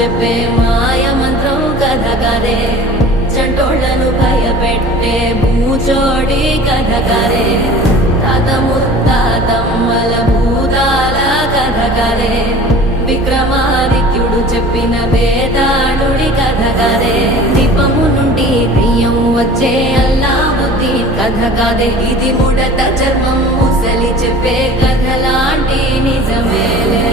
చెప్పే మాయ మంత్రం కథ కదే, చంటోళ్లను భయపెట్టే భూచోడి కథ కదే, తాత ముత్తాతమ్మల భూతాల కథ కదే, విక్రమాదిత్యుడు చెప్పిన వేదాళుడి కథ కదే, దీపము నుండి దెయ్యం వచ్చే అల్లావుద్దీన్ కథ కాదే, ఇది ముడత చర్మం ముసలి చెప్పే కథ లాంటి నిజమేలే.